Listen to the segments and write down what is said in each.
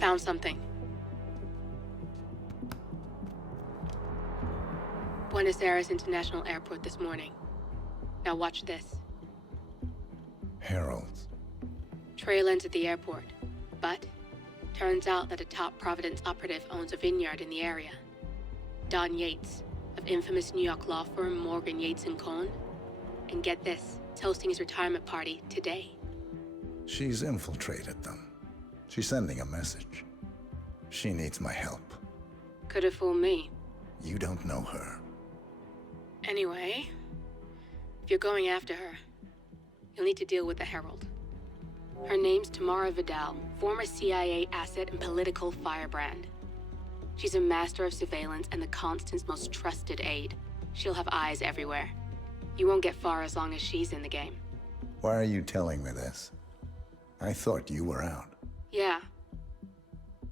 found something. Buenos Aires International Airport this morning. Now watch this. Heralds. Trail ends at the airport, but turns out that a top Providence operative owns a vineyard in the area. Don Yates, of infamous New York law firm Morgan, Yates & Cohn. And get this, he's hosting his retirement party today. She's infiltrated them. She's sending a message. She needs my help. Could have fooled me. You don't know her. Anyway, if you're going after her, you'll need to deal with the Herald. Her name's Tamara Vidal, former CIA asset and political firebrand. She's a master of surveillance and the Constant's most trusted aide. She'll have eyes everywhere. You won't get far as long as she's in the game. Why are you telling me this? I thought you were out. Yeah.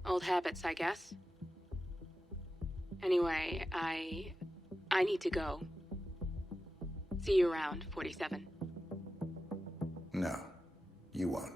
Old habits, I guess. Anyway, I need to go. See you around, 47. No, you won't.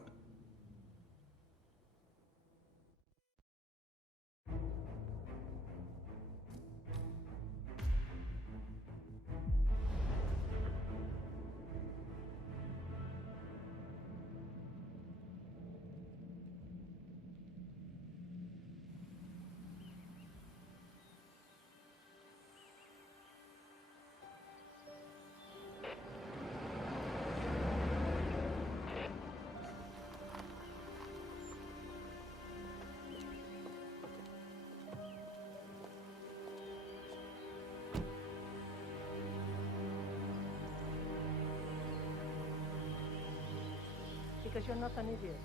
Because you're not an idiot.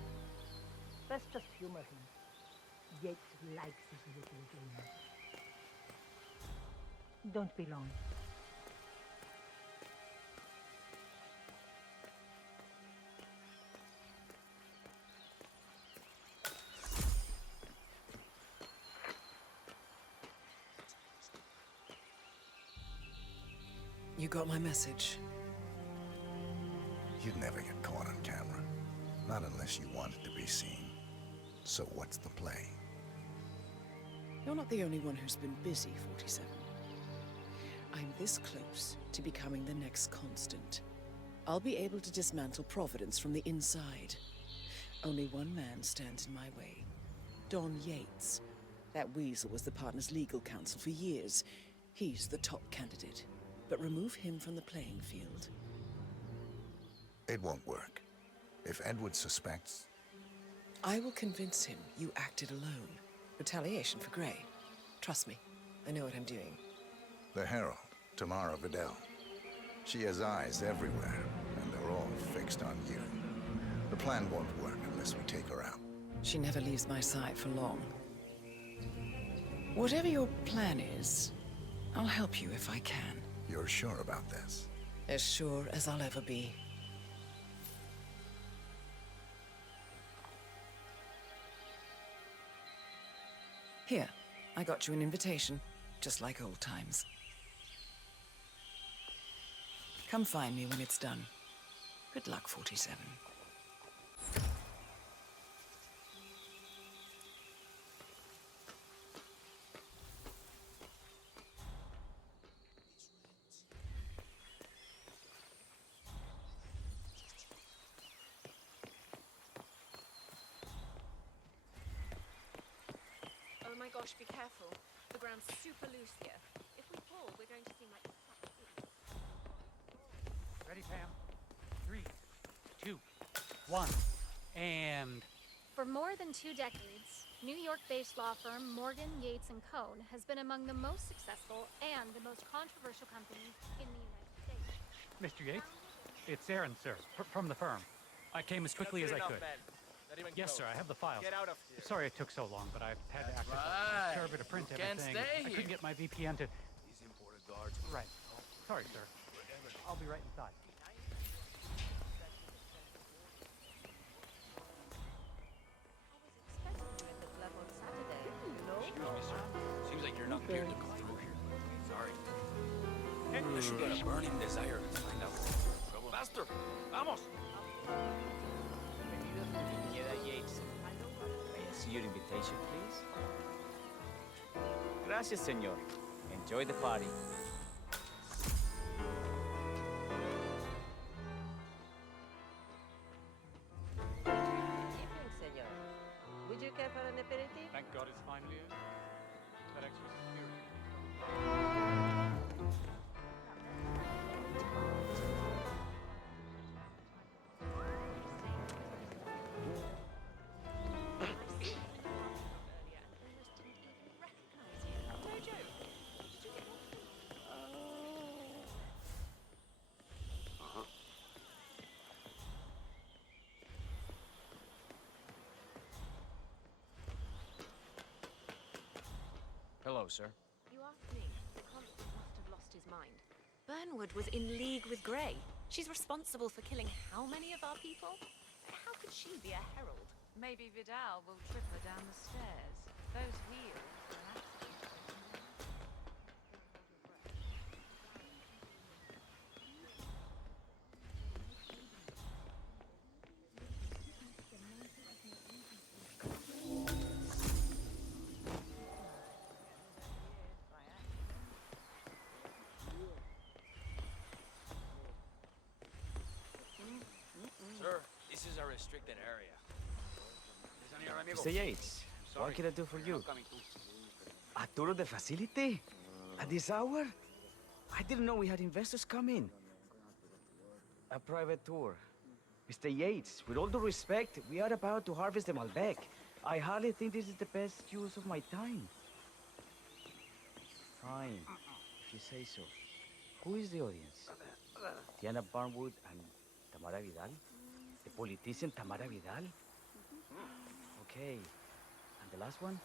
Let's just humor him. Yates likes his little game. Don't be long. You got my message. You'd never get caught on camera. Not unless you wanted to be seen. So what's the play? You're not the only one who's been busy, 47. I'm this close to becoming the next Constant. I'll be able to dismantle Providence from the inside. Only one man stands in my way. Don Yates. That weasel was the partner's legal counsel for years. He's the top candidate. But remove him from the playing field. It won't work. If Edward suspects... I will convince him you acted alone. Retaliation for Grey. Trust me, I know what I'm doing. The Herald, Tamara Vidal. She has eyes everywhere, and they're all fixed on you. The plan won't work unless we take her out. She never leaves my side for long. Whatever your plan is, I'll help you if I can. You're sure about this? As sure as I'll ever be. Here, I got you an invitation, just like old times. Come find me when it's done. Good luck, 47. Oh my gosh, be careful. The ground's super loose here. If we fall, we're going to seem like such idiots. Ready, Pam? 3, 2, 1, and... For more than 2 decades, New York-based law firm Morgan, Yates & Cohn has been among the most successful and the most controversial companies in the United States. Mr. Yates? It's Aaron, sir, from the firm. I came as quickly as I could. Yes, sir, I have the files. Get out of here. Sorry it took so long, but I've had to access a server to print everything. I couldn't get my VPN to... These imported guards. Right. Sorry, sir. I'll be right inside. Excuse me, sir. Seems like you're not cleared to come through here. Sorry. Unless you got a burning desire to find out. Faster! Vamos! Bienvenida, Yates. I see your invitation, please? Gracias, senor. Enjoy the party. Evening, senor. Would you care for an aperitif? Thank God it's finally over. That extra security. Hello, sir. You asked me. The constant must have lost his mind. Burnwood was in league with Grey. She's responsible for killing how many of our people? How could she be a herald? Maybe Vidal will trip her down the stairs. Those heels are an accident. Sir, this is a restricted area. Mr. Yates, what can I do for you? A tour of the facility? At this hour? I didn't know we had investors come in. A private tour. Mr. Yates, with all due respect, we are about to harvest the Malbec. I hardly think this is the best use of my time. Fine, if you say so. Who is the audience? Diana Barnwood and Tamara Vidal? The politician Tamara Vidal? Okay. And the last one?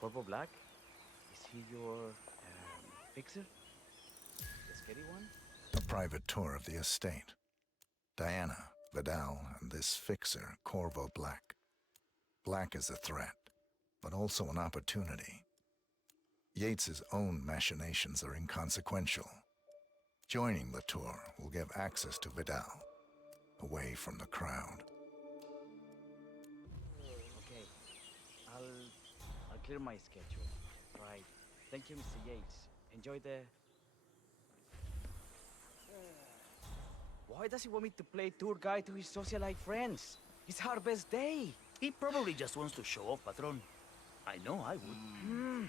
Corvo Black? Is he your fixer? The scary one? A private tour of the estate. Diana, Vidal, and this fixer, Corvo Black. Black is a threat, but also an opportunity. Yates's own machinations are inconsequential. Joining the tour will give access to Vidal, away from the crowd. Okay. I'll clear my schedule. Right. Thank you, Mr. Yates. Enjoy the... Why does he want me to play tour guide to his socialite friends? It's our best day. He probably just wants to show off, Patron. I know I would.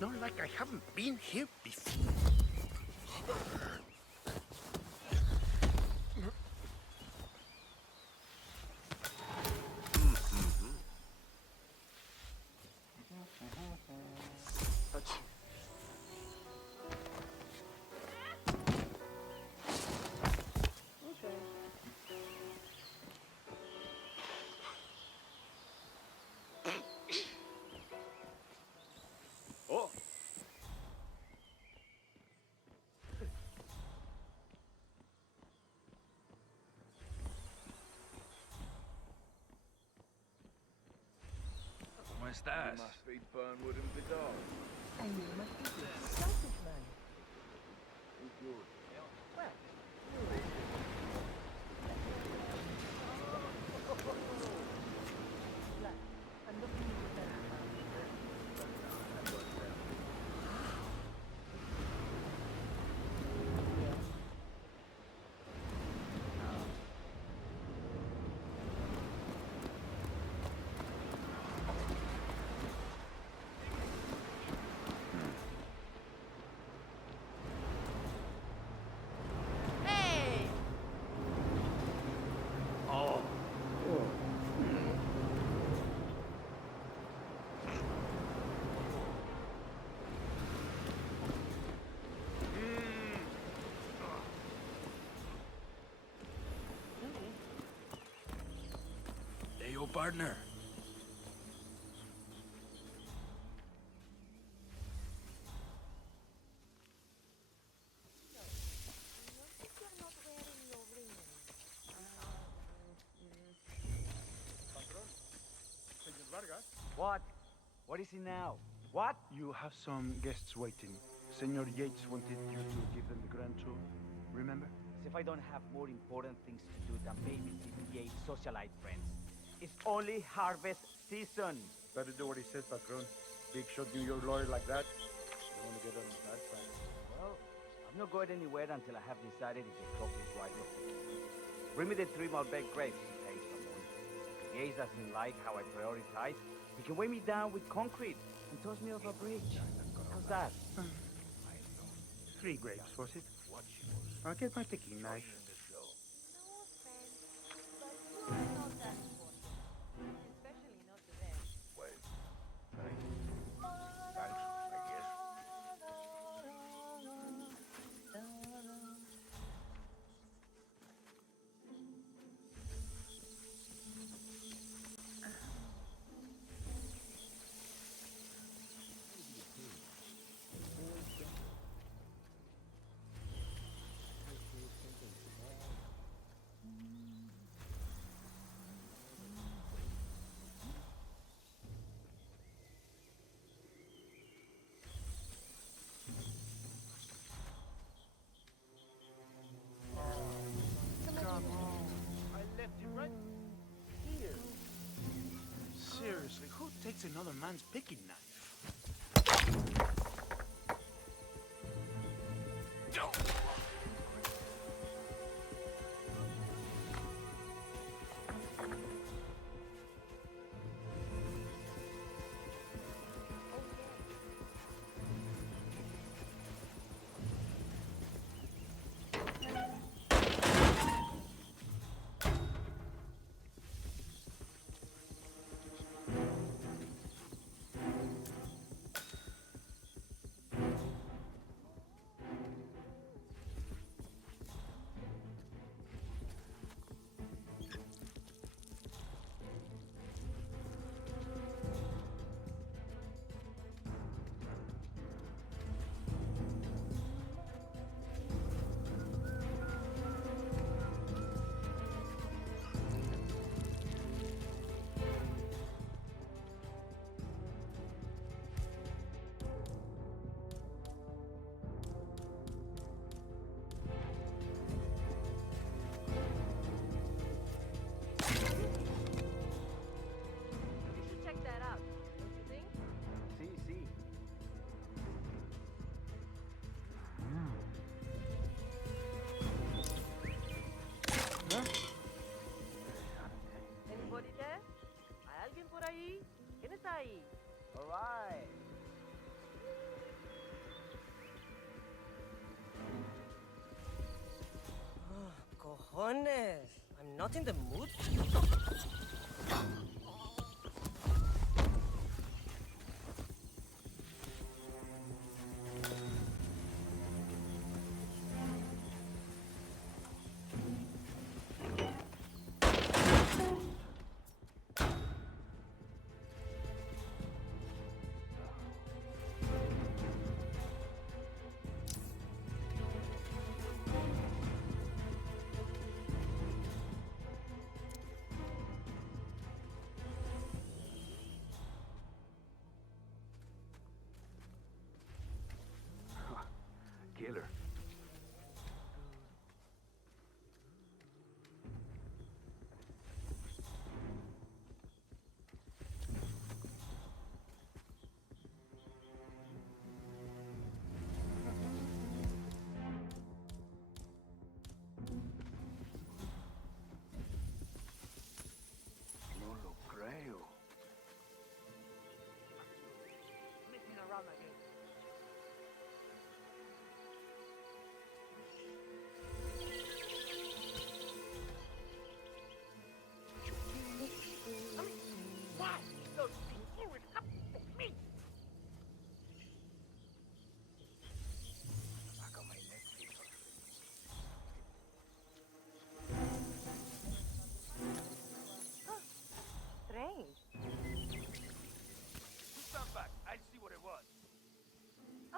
Not like I haven't been here before. estás? You must be Burnwood and Vidal. And you must be the selfish man. Good. Well, Black, I'm looking at you very Hey! Oh. Hey, yo, partner. What? What is it now? What? You have some guests waiting. Senor Yates wanted you to give them the grand tour. Remember? As if I don't have more important things to do than babysit Yates' socialite friends. It's only harvest season. Better do what he says, Patron. Big shot New York lawyer like that. Don't want to get on his bad side. Well, I'm not going anywhere until I have decided if the clock is right or wrong. Bring me the 3 Malbec grapes, hey, someone. If Yates doesn't like how I prioritize, he can weigh me down with concrete and toss me off a bridge. How's that? 3 grapes, was it? I'll get my picking knife. I left it right here. Seriously, who takes another man's picking knife? All right. Cojones! I'm not in the mood.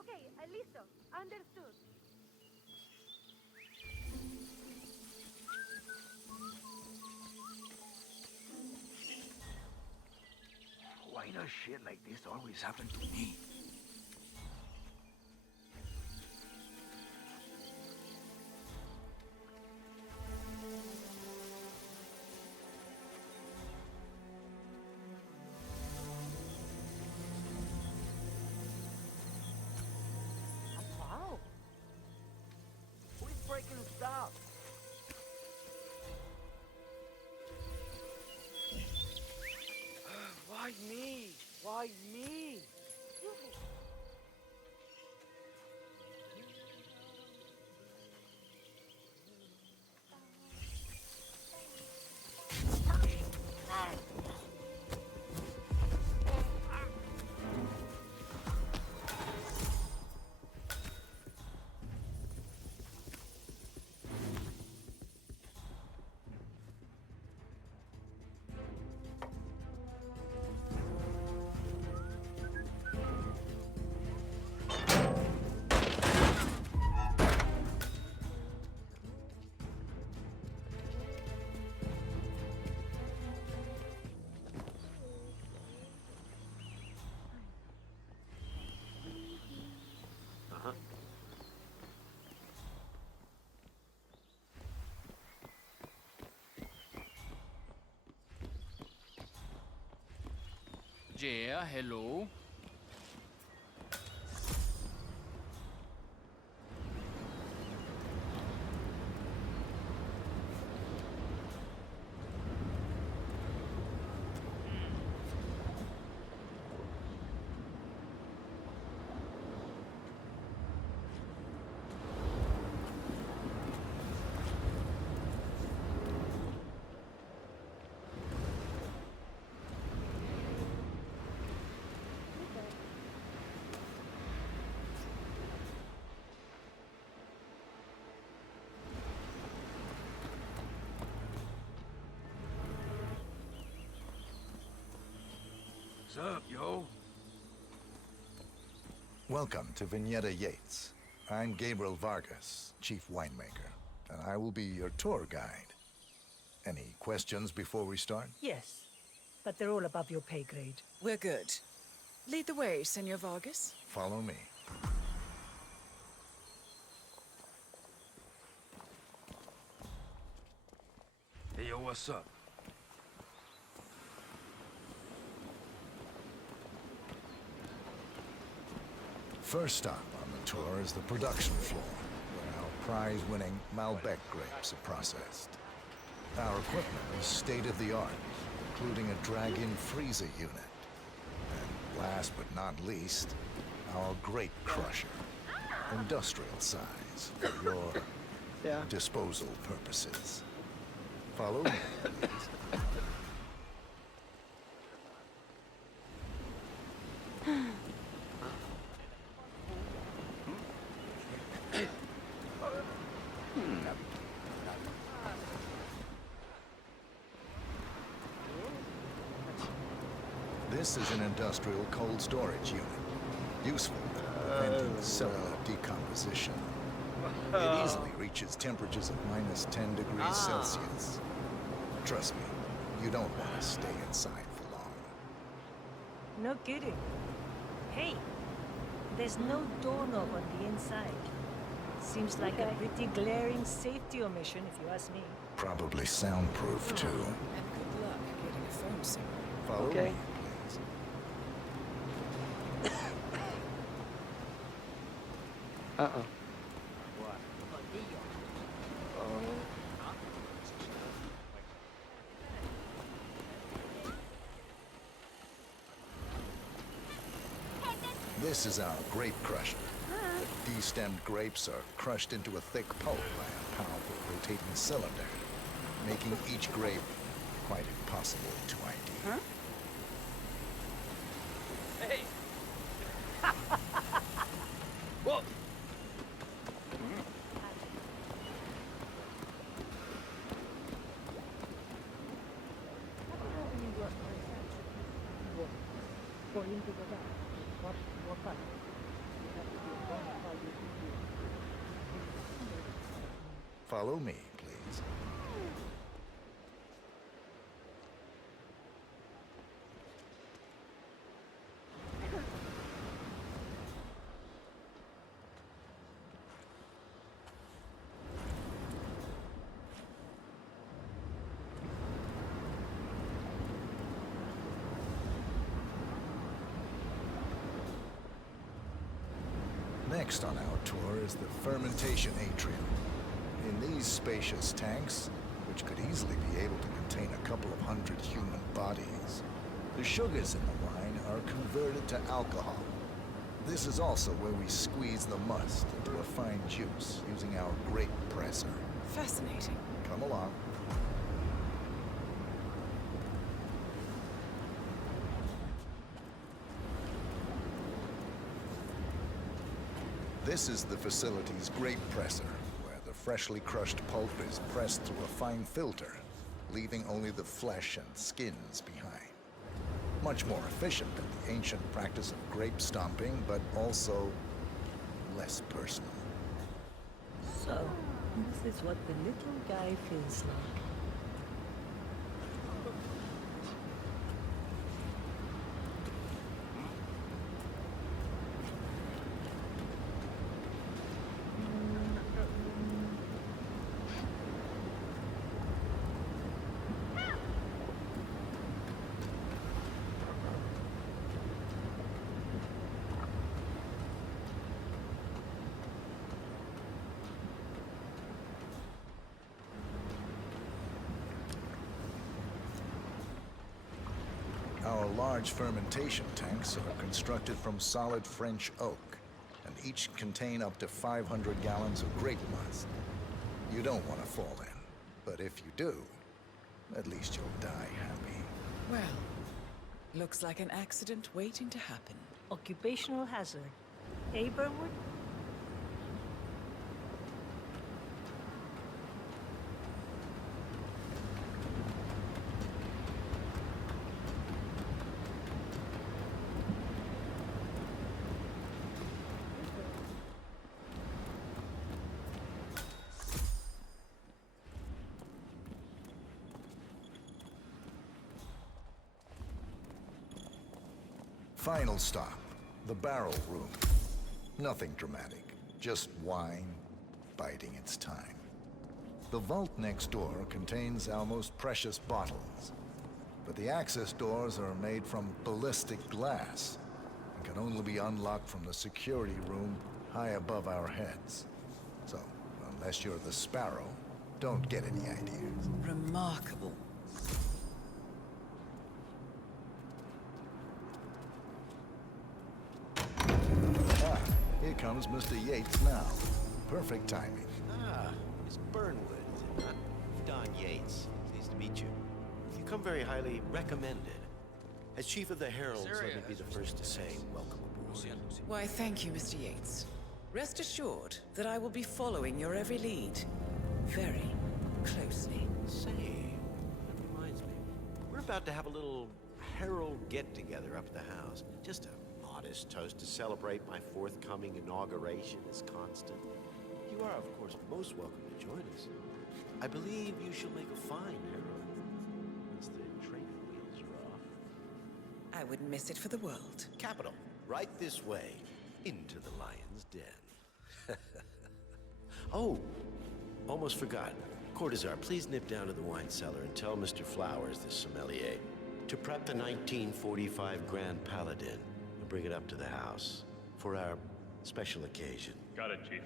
Okay, listo. Understood. Why does shit like this always happen to me? Wow. Who is breaking stuff? Why me? Why me? Yeah, hello. What's up, yo? Welcome to Vignetta Yates. I'm Gabriel Vargas, chief winemaker, and I will be your tour guide. Any questions before we start? Yes, but they're all above your pay grade. We're good. Lead the way, Senor Vargas. Follow me. Hey, yo, what's up? First stop on the tour is the production floor, where our prize-winning Malbec grapes are processed. Our equipment is state-of-the-art, including a drag-in freezer unit. And last but not least, our grape crusher, industrial size for your disposal purposes. Follow me, please. This is an industrial cold storage unit, useful for preventing cellular decomposition. It easily reaches temperatures of -10 degrees Celsius. Trust me, you don't want to stay inside for long. No kidding. Hey, there's no doorknob on the inside. Seems like a pretty glaring safety omission, if you ask me. Probably soundproof, too. And good luck getting a phone signal. Follow me, please. This is our grape crusher. The destemmed grapes are crushed into a thick pulp by a powerful rotating cylinder, making each grape quite impossible to ID. Hey! Whoa! Follow me, please. Next on our tour is the fermentation atrium. In these spacious tanks, which could easily be able to contain a couple of hundred human bodies, the sugars in the wine are converted to alcohol. This is also where we squeeze the must into a fine juice using our grape presser. Fascinating. Come along. This is the facility's grape presser, where the freshly crushed pulp is pressed through a fine filter, leaving only the flesh and skins behind. Much more efficient than the ancient practice of grape stomping, but also less personal. So, this is what the little guy feels like. Our large fermentation tanks are constructed from solid French oak, and each contain up to 500 gallons of grape must. You don't want to fall in, but if you do, at least you'll die happy. Well, looks like an accident waiting to happen. Occupational hazard. Eh, Burnwood? Final stop, the barrel room. Nothing dramatic, just wine biding its time. The vault next door contains our most precious bottles, but the access doors are made from ballistic glass and can only be unlocked from the security room high above our heads. So, unless you're the Sparrow, don't get any ideas. Remarkable. Here comes Mr. Yates now. Perfect timing. Ah, Miss Burnwood, is it not? Don Yates. Pleased to meet you. You come very highly recommended. As Chief of the Heralds, let me be the first to say welcome aboard. Why, thank you, Mr. Yates. Rest assured that I will be following your every lead. Very closely. Say, that reminds me. We're about to have a little Herald get-together up at the house. Just a modest toast to celebrate my forthcoming inauguration as Constant. You are, of course, most welcome to join us. I believe you shall make a fine Herald, once the training wheels are off. I wouldn't miss it for the world. Capital. Right this way, into the lion's den. Oh, almost forgot. Cortazar, please nip down to the wine cellar and tell Mr. Flowers, the sommelier, to prep the 1945 Grand Paladin and bring it up to the house for our special occasion. Got it, Chief.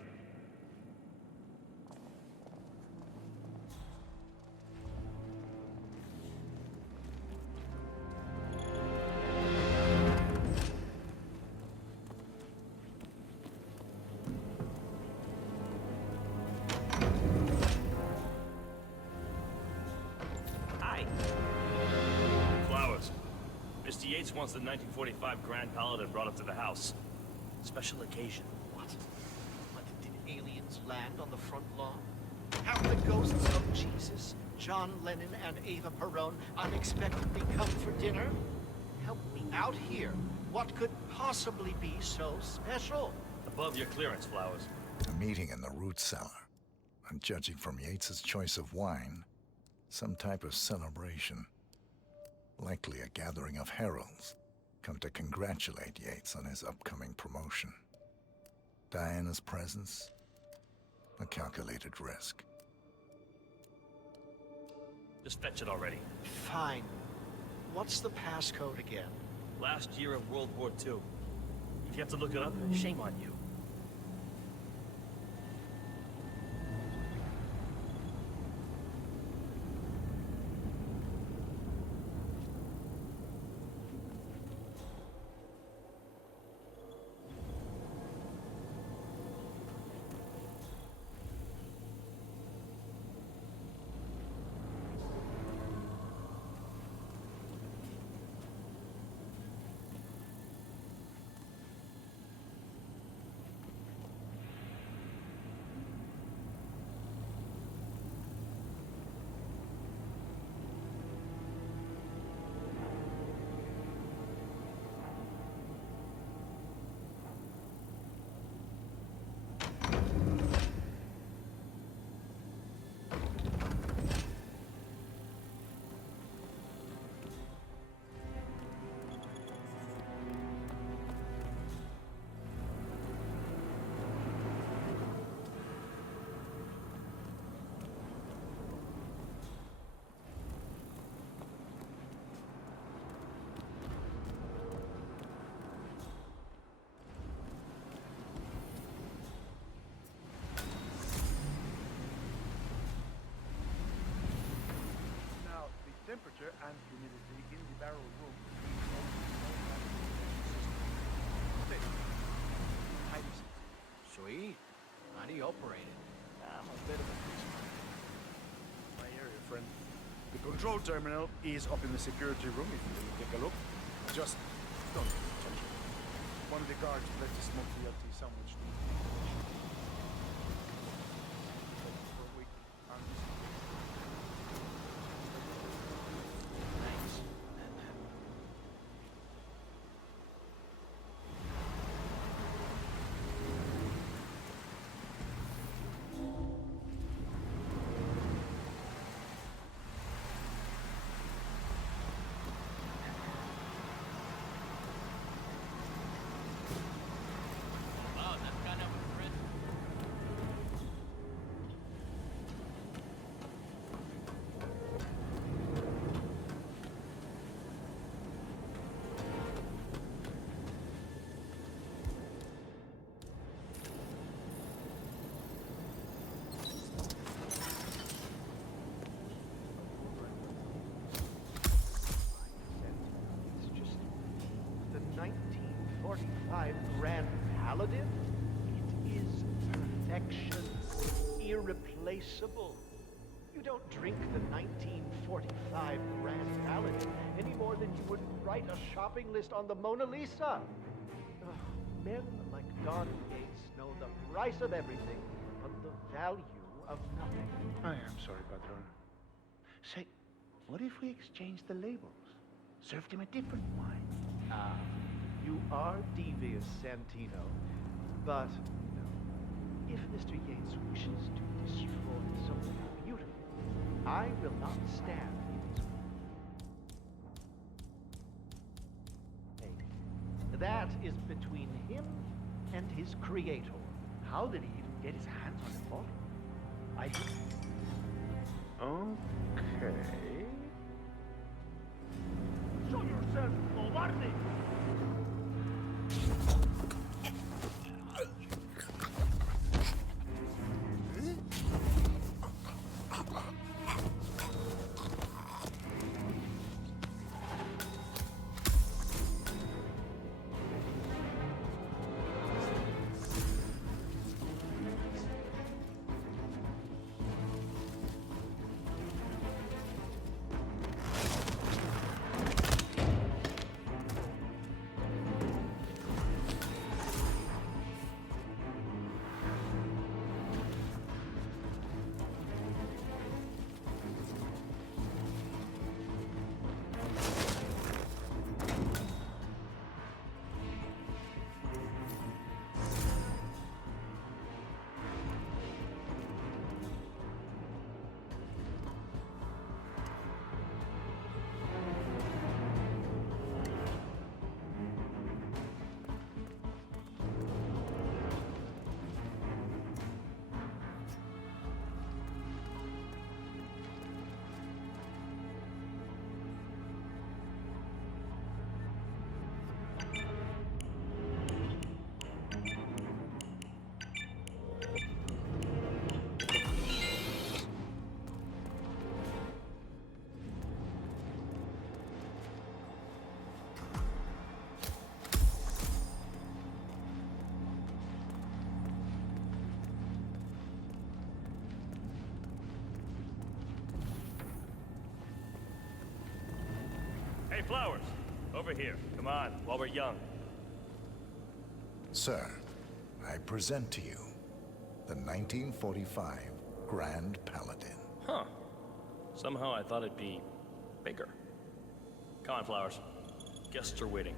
Mr. Yates wants the 1945 Grand Paladin brought up to the house. Special occasion. What? Did aliens land on the front lawn? Have the ghosts of Jesus, John Lennon, and Eva Perón unexpectedly come for dinner? Help me out here. What could possibly be so special? Above your clearance, Flowers. A meeting in the root cellar. And judging from Yates's choice of wine, some type of celebration. Likely a gathering of heralds, come to congratulate Yates on his upcoming promotion. Diana's presence, a calculated risk. Just fetch it already. Fine. What's the passcode again? Last year of World War II. If you have to look it up, shame on you. Temperature and humidity in the barrel room. Sweet. How do you operate it? I'm a bit of a my area, friend. The control terminal is up in the security room if you take a look. Just don't touch it. One of the guards left a smoky LT sandwich to me. For a week. The 1945 Grand Paladin? It is perfection. Irreplaceable. You don't drink the 1945 Grand Paladin any more than you would write a shopping list on the Mona Lisa. Men like Don Yates know the price of everything, but the value of nothing. I am sorry, Patron. Say, what if we exchange the labels? Served him a different wine. Ah, you are devious, Santino. But, no. If Mr. Yates wishes to destroy something beautiful, I will not stand in his way. Hey, that is between him and his creator. How did he even get his hands on the bottle? I didn't. Okay. Show yourself, cobarde! Flowers! Over here. Come on, while we're young. Sir, I present to you the 1945 Grand Paladin. Huh. Somehow I thought it'd be bigger. Come on, Flowers. Guests are waiting.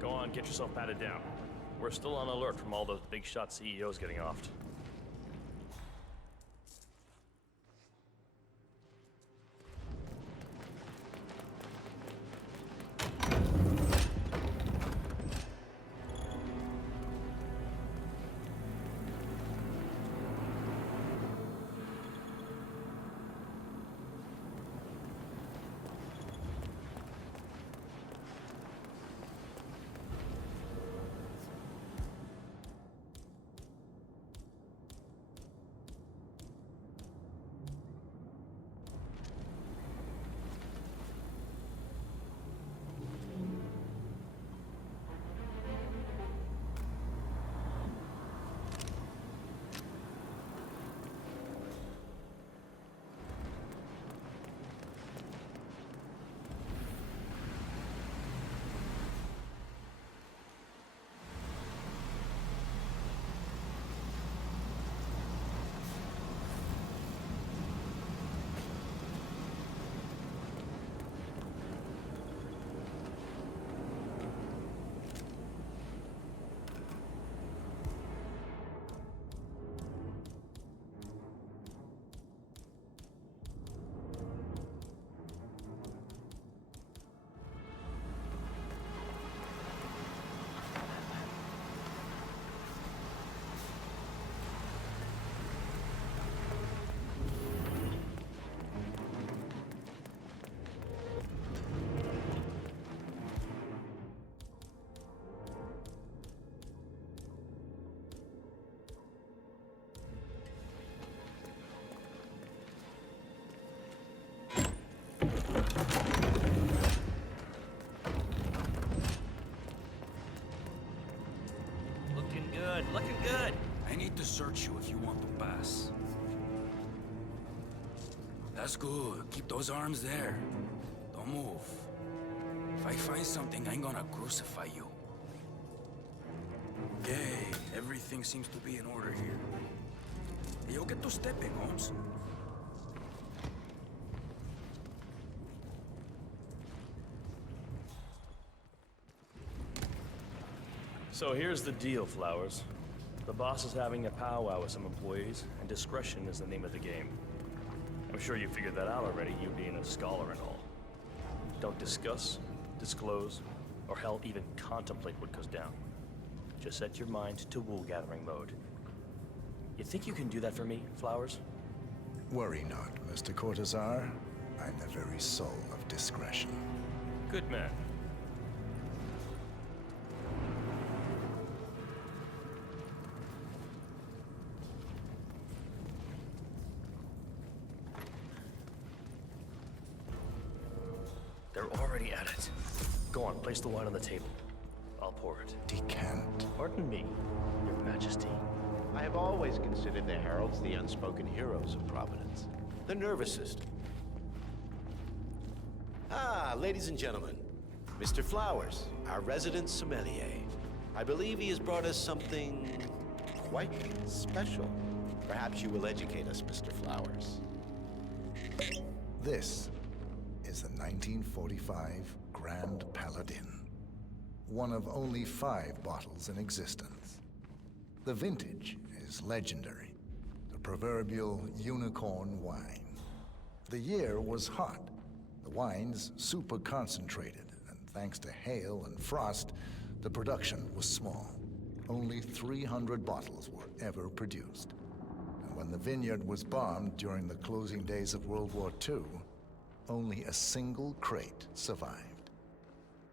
Go on, get yourself patted down. We're still on alert from all those big shot CEOs getting offed. Looking good. I need to search you if you want to pass. That's good. Keep those arms there. Don't move. If I find something, I'm gonna crucify you. Okay, everything seems to be in order here. Yo get to stepping, Holmes. So here's the deal, Flowers. The boss is having a powwow with some employees, and discretion is the name of the game. I'm sure you figured that out already, you being a scholar and all. Don't discuss, disclose, or hell, even contemplate what goes down. Just set your mind to wool-gathering mode. You think you can do that for me, Flowers? Worry not, Mr. Cortazar. I'm the very soul of discretion. Good man. They're already at it. Go on, place the wine on the table. I'll pour it. Decant. Pardon me, Your Majesty. I have always considered the heralds the unspoken heroes of Providence. The nervous system. Ah, ladies and gentlemen, Mr. Flowers, our resident sommelier. I believe he has brought us something quite special. Perhaps you will educate us, Mr. Flowers. This is the 1945 Grand Paladin. One of only 5 bottles in existence. The vintage is legendary, the proverbial unicorn wine. The year was hot, the wine's super concentrated, and thanks to hail and frost, the production was small. Only 300 bottles were ever produced. And when the vineyard was bombed during the closing days of World War II, only a single crate survived.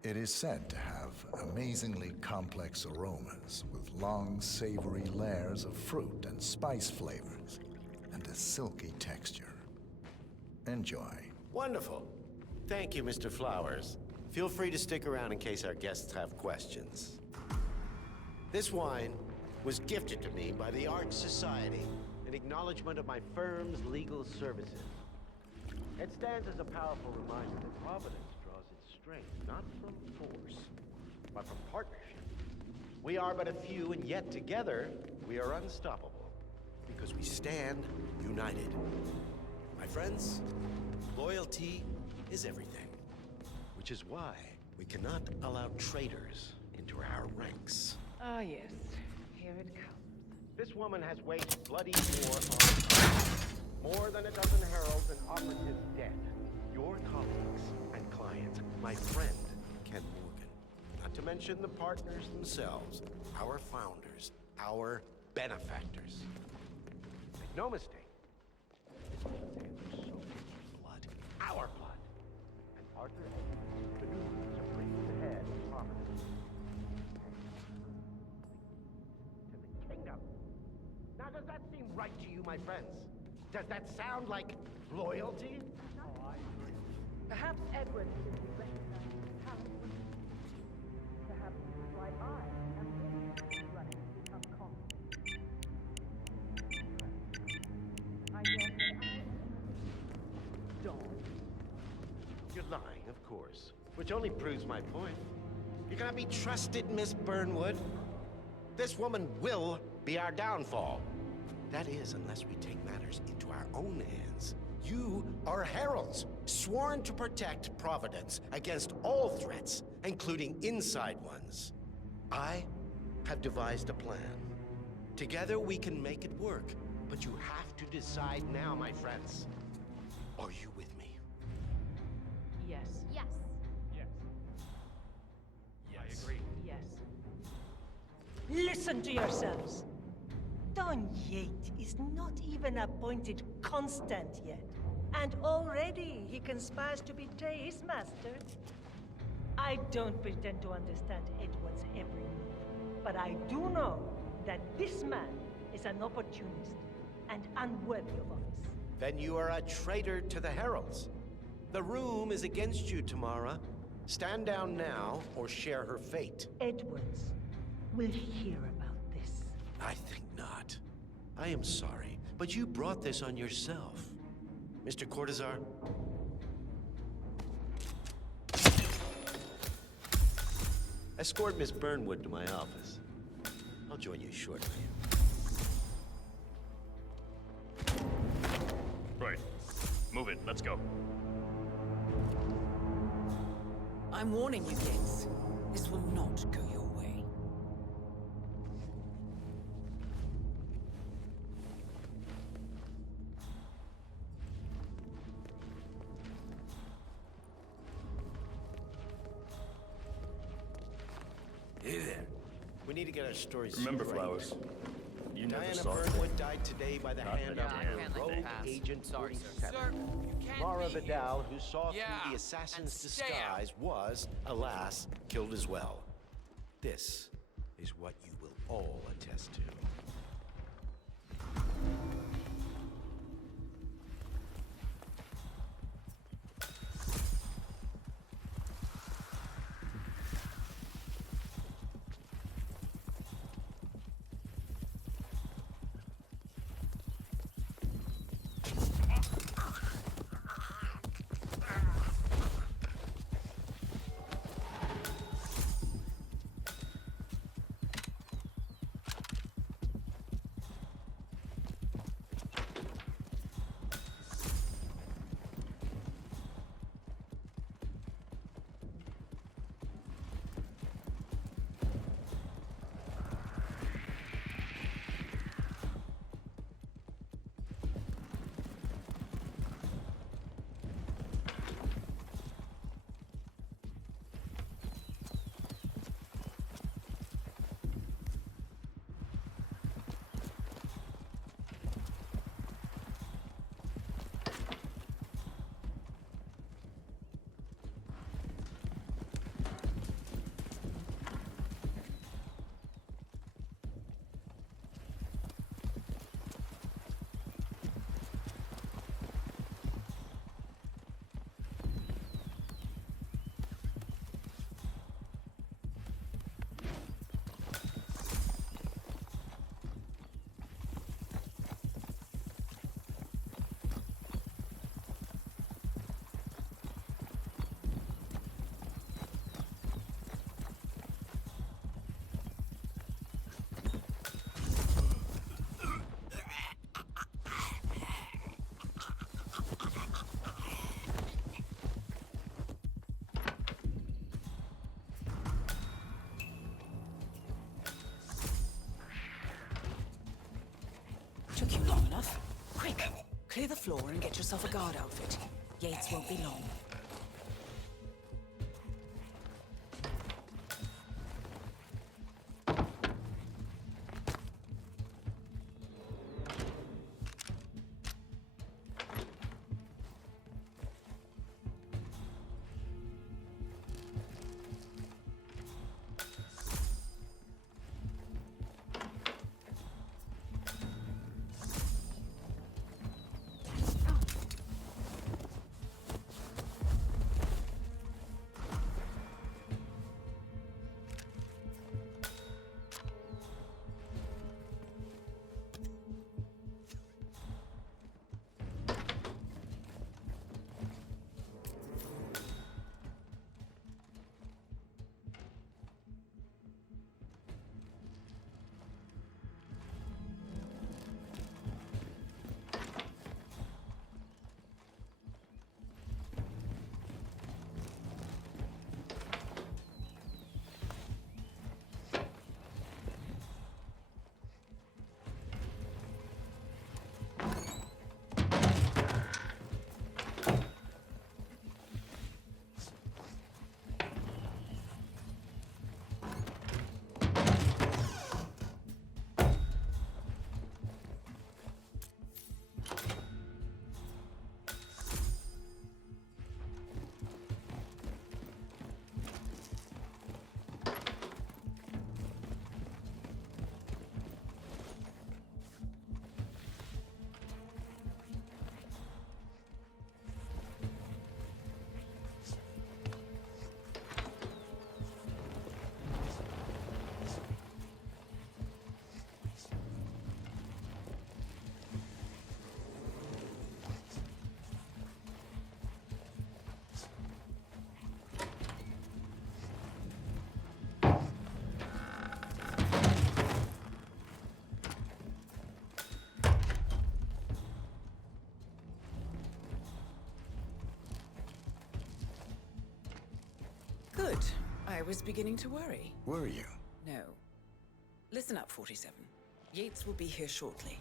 It is said to have amazingly complex aromas with long, savory layers of fruit and spice flavors and a silky texture. Enjoy. Wonderful. Thank you, Mr. Flowers. Feel free to stick around in case our guests have questions. This wine was gifted to me by the Art Society in acknowledgement of my firm's legal services. It stands as a powerful reminder that Providence draws its strength not from force, but from partnership. We are but a few, and yet together we are unstoppable because we stand united. My friends, loyalty is everything, which is why we cannot allow traitors into our ranks. Ah, yes. Here it comes. This woman has waged bloody war on us. More than a dozen heralds and operatives dead. Your colleagues and client, my friend, Ken Morgan. Not to mention the partners themselves, our founders, our benefactors. Make no mistake. This woman's hands are soaked with blood. Our blood. And Arthur Edwards, the new supreme head of Providence. To the kingdom. Now, does that seem right to you, my friends? Does that sound like loyalty? Oh, I agree. Perhaps Edward simply recognized his talent. Perhaps this is why I am running to become confident. I don't. You're lying, of course. Which only proves my point. You cannot be trusted, Miss Burnwood. This woman will be our downfall. That is, unless we take matters into our own hands. You are heralds, sworn to protect Providence against all threats, including inside ones. I have devised a plan. Together we can make it work, but you have to decide now, my friends. Are you with me? Yes. Yes. Yes. I agree. Yes. Listen to yourselves. Don Yates is not even appointed constant yet. And already he conspires to betray his master. I don't pretend to understand Edward's every move, but I do know that this man is an opportunist and unworthy of office. Then you are a traitor to the heralds. The room is against you, Tamara. Stand down now or share her fate. Edwards will hear about this. I think not. I am sorry, but you brought this on yourself. Mr. Cortazar? Escort Miss Burnwood to my office. I'll join you shortly. Right. Move it. Let's go. I'm warning you, Yates. This will not go your way. Hey there. We need to get our stories Remember, straight. Flowers. You never Diana saw it. Burnwood died today by the Not hand that of I her rogue agent Sorry, 47. sir. You can't Laura be here. Vidal, who saw Yeah, through the and assassin's stay disguise, Was, alas, killed as well. This is what you will all attest to. Clear the floor and get yourself a guard outfit. Yates won't be long. Good. I was beginning to worry. Were you? No. Listen up, 47. Yates will be here shortly.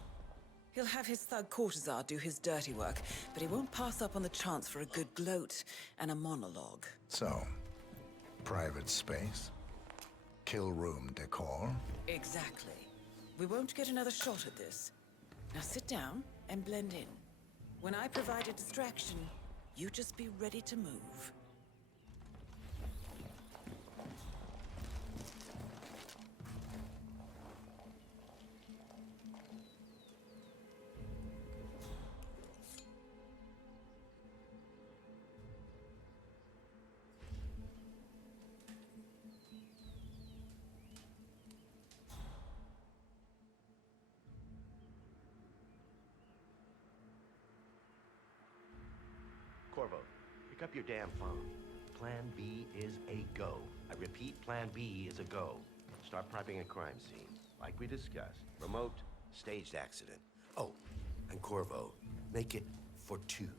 He'll have his thug courtesan do his dirty work, but he won't pass up on the chance for a good gloat and a monologue. So, private space? Kill room decor? Exactly. We won't get another shot at this. Now sit down and blend in. When I provide a distraction, you just be ready to move. Corvo, pick up your damn phone. Plan B is a go. I repeat, Plan B is a go. Start prepping a crime scene, like we discussed. Remote, staged accident. Oh, and Corvo, make it for two.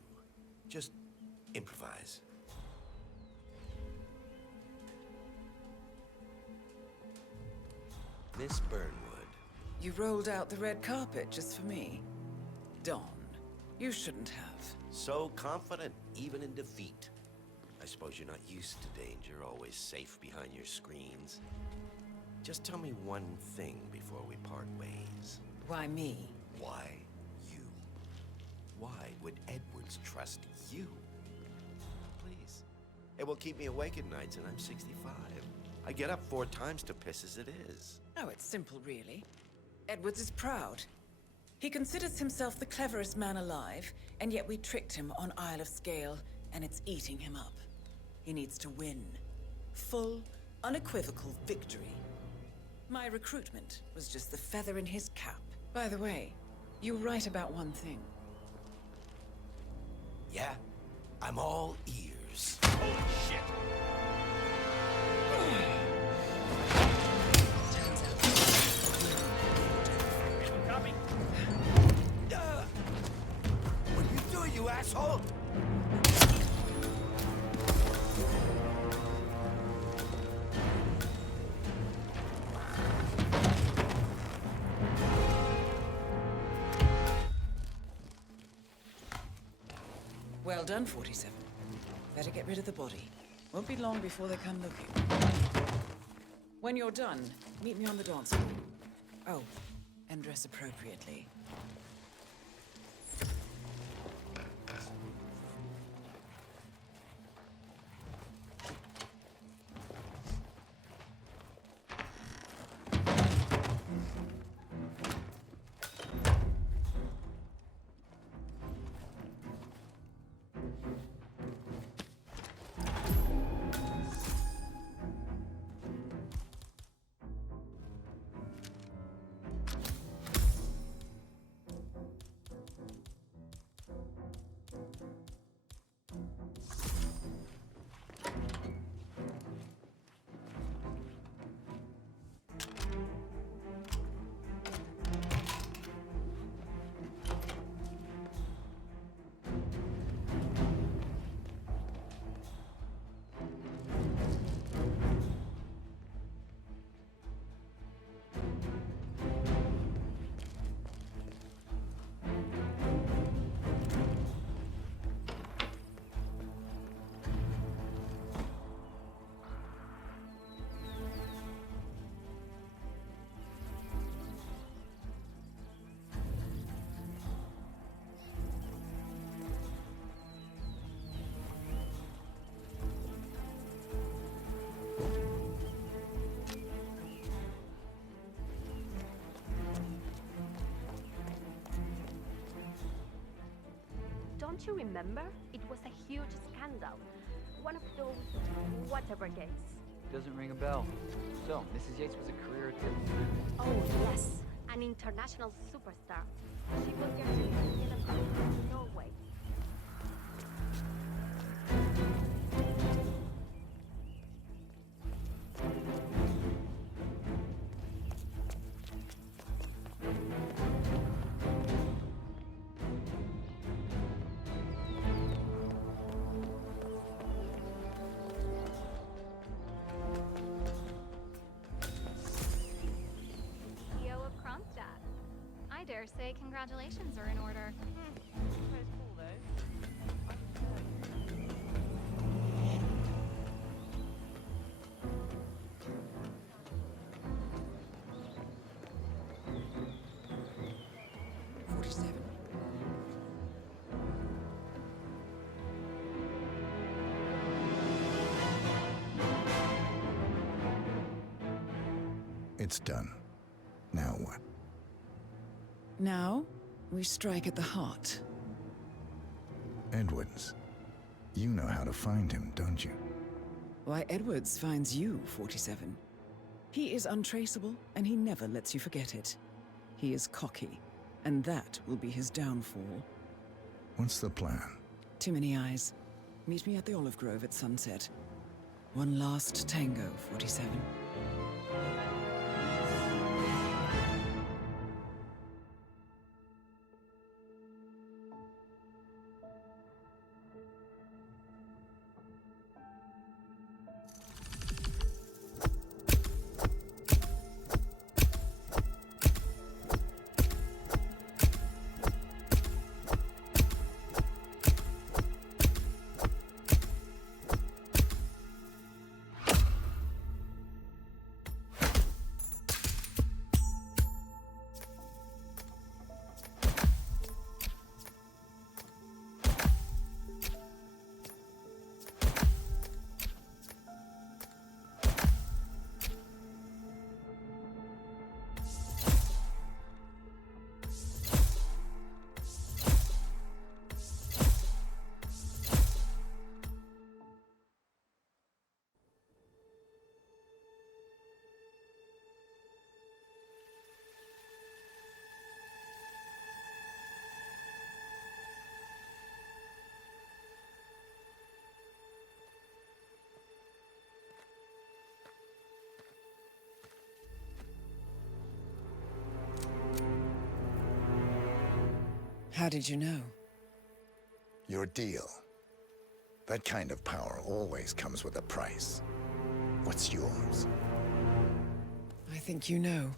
Just improvise. Miss Burnwood. You rolled out the red carpet just for me. Don, you shouldn't have. So confident, even in defeat. I suppose you're not used to danger, always safe behind your screens. Just tell me one thing before we part ways. Why me? Why you? Why would Edwards trust you? Please. It will keep me awake at nights, and I'm 65. I get up 4 times to piss as it is. Oh, it's simple, really. Edwards is proud. He considers himself the cleverest man alive, and yet we tricked him on Isle of Scale, and it's eating him up. He needs to win. Full, unequivocal victory. My recruitment was just the feather in his cap. By the way, you were right about one thing. Yeah? I'm all ears. Holy shit! Copy. What are you doing, you asshole? Well done, 47. Better get rid of the body. Won't be long before they come looking. When you're done, meet me on the dance floor. Oh, and dress appropriately. Don't you remember? It was a huge scandal. One of those whatever games. Doesn't ring a bell. So, Mrs. Yates was a career Oh, yes. An international superstar. She was here in Norway. I dare say congratulations are in order. Very cool, though. It's done. Now what? Now, we strike at the heart. Edwards. You know how to find him, don't you? Why, Edwards finds you, 47. He is untraceable, and he never lets you forget it. He is cocky, and that will be his downfall. What's the plan? Too many eyes. Meet me at the Olive Grove at sunset. One last tango, 47. How did you know? Your deal. That kind of power always comes with a price. What's yours? I think you know.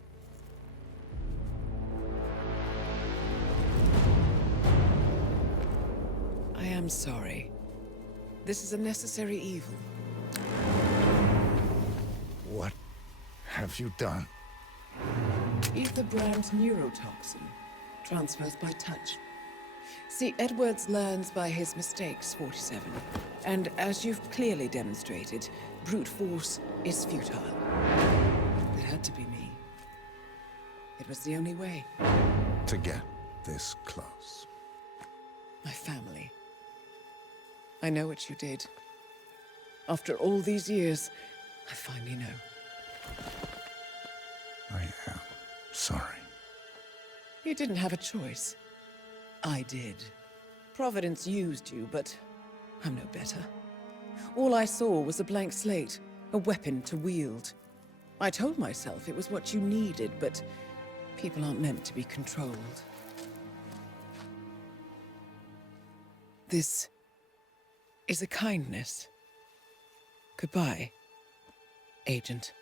I am sorry. This is a necessary evil. What have you done? Ether brand neurotoxin transfers by touch. See, Edwards learns by his mistakes, 47. And as you've clearly demonstrated, brute force is futile. It had to be me. It was the only way. To get this close. My family. I know what you did. After all these years, I finally know. I am sorry. You didn't have a choice. I did. Providence used you, but I'm no better. All I saw was a blank slate, a weapon to wield. I told myself it was what you needed, but people aren't meant to be controlled. This is a kindness. Goodbye, Agent.